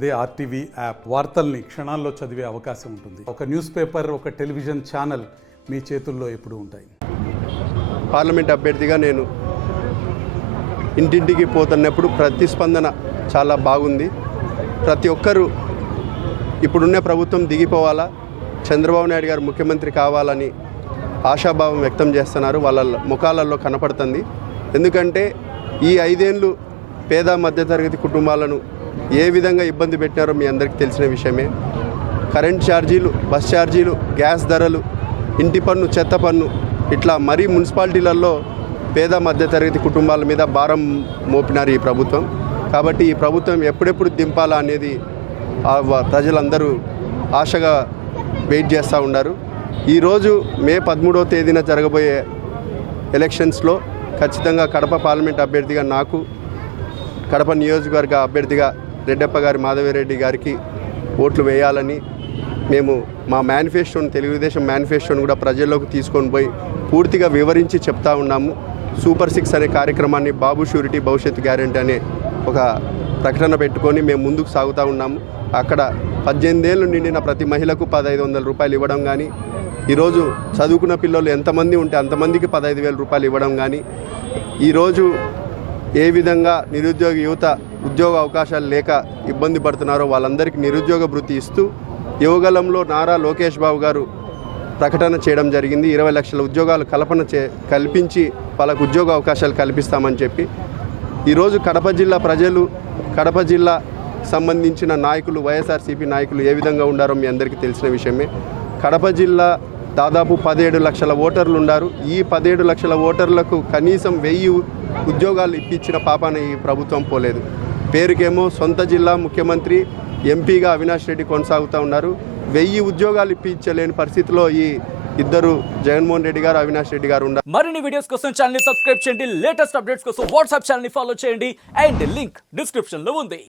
అదే RTV app వార్తల్ని క్షణాల్లో చదివే అవకాశం ఉంటుంది. ఒక న్యూస్ పేపర్, ఒక టెలివిజన్ ఛానల్ మీ చేతుల్లో ఎప్పుడూ ఉంటాయి. పార్లమెంట్ అభ్యర్థిగా నేను ఇంటింటికి పోతున్నప్పుడు ప్రతిస్పందన చాలా బాగుంది. ప్రతి ఒక్కరూ ఇప్పుడున్న ప్రభుత్వం దిగిపోవాలా, చంద్రబాబు నాయుడు గారు ముఖ్యమంత్రి కావాలని ఆశాభావం వ్యక్తం చేస్తున్నారు. వాళ్ళ ముఖాలలో కనపడుతుంది. ఎందుకంటే ఈ 5 ఏళ్ళు పేద మధ్యతరగతి కుటుంబాలను ఏ విధంగా ఇబ్బంది పెట్టినారో మీ అందరికీ తెలిసిన విషయమే. కరెంట్ ఛార్జీలు, బస్ ఛార్జీలు, గ్యాస్ ధరలు, ఇంటి పన్ను, చెత్త పన్ను, ఇట్లా మరీ మున్సిపాలిటీలలో పేద మధ్యతరగతి కుటుంబాల మీద భారం మోపినారు ఈ ప్రభుత్వం. కాబట్టి ఈ ప్రభుత్వం ఎప్పుడెప్పుడు దింపాలా అనేది ప్రజలందరూ ఆశగా వెయిట్ చేస్తూ ఉన్నారు. ఈరోజు మే 13వ తేదీన జరగబోయే ఎలక్షన్స్లో ఖచ్చితంగా కడప పార్లమెంట్ అభ్యర్థిగా నాకు, కడప నియోజకవర్గ అభ్యర్థిగా రెడ్డప్ప గారి మాధవిరెడ్డి గారికి ఓట్లు వేయాలని మేము మా మేనిఫెస్టోని, తెలుగుదేశం మేనిఫెస్టోని కూడా ప్రజల్లోకి తీసుకొని పోయి పూర్తిగా వివరించి చెప్తా ఉన్నాము. సూపర్ 6 అనే కార్యక్రమాన్ని, బాబు షూరిటీ భవిష్యత్తు గ్యారెంటీ అనే ఒక ప్రకటన పెట్టుకొని మేము ముందుకు సాగుతూ ఉన్నాము. అక్కడ 18 ఏళ్ళు నిండిన ప్రతి మహిళకు 1500 రూపాయలు ఇవ్వడం కానీ, ఈరోజు చదువుకున్న పిల్లలు ఎంతమంది ఉంటే అంతమందికి 15,000 రూపాయలు ఇవ్వడం కానీ, ఈరోజు ఏ విధంగా నిరుద్యోగ యువత ఉద్యోగ అవకాశాలు లేక ఇబ్బంది పడుతున్నారో వాళ్ళందరికీ నిరుద్యోగ భృతి ఇస్తూ యువగలంలో నారా లోకేష్ బాబు గారు ప్రకటన చేయడం జరిగింది. 20 లక్షల ఉద్యోగాలు కల్పించి వాళ్ళకు ఉద్యోగ అవకాశాలు కల్పిస్తామని చెప్పి ఈరోజు కడప జిల్లా ప్రజలు, కడప జిల్లా సంబంధించిన నాయకులు, వైఎస్ఆర్సీపీ నాయకులు ఏ విధంగా ఉండారో మీ అందరికీ తెలిసిన విషయమే. కడప జిల్లా దాదాపు 17 లక్షల ఓటర్లు ఉన్నారు. ఈ 17 లక్షల ఓటర్లకు కనీసం 1000 ఉద్యోగాలు ఇప్పించిన పాపాన ఈ ప్రభుత్వం పోలేదు. పేరుకేమో సొంత జిల్లా ముఖ్యమంత్రి, ఎంపీగా అవినాష్ రెడ్డి కొనసాగుతూ ఉన్నారు. 1000 ఉద్యోగాలు ఇప్పించలేని పరిస్థితిలో ఈ ఇద్దరు, జగన్మోహన్ రెడ్డి గారు, అవినాష్ రెడ్డి గారు ఉన్నారు. మరిన్ని వీడియోస్ కోసం ఛానల్ ని సబ్స్క్రైబ్ చేయండి. లేటెస్ట్ అప్డేట్స్ కోసం వాట్సాప్ ఛానల్ ని ఫాలో చేయండి. అండ్ లింక్ డిస్క్రిప్షన్ లో ఉంది.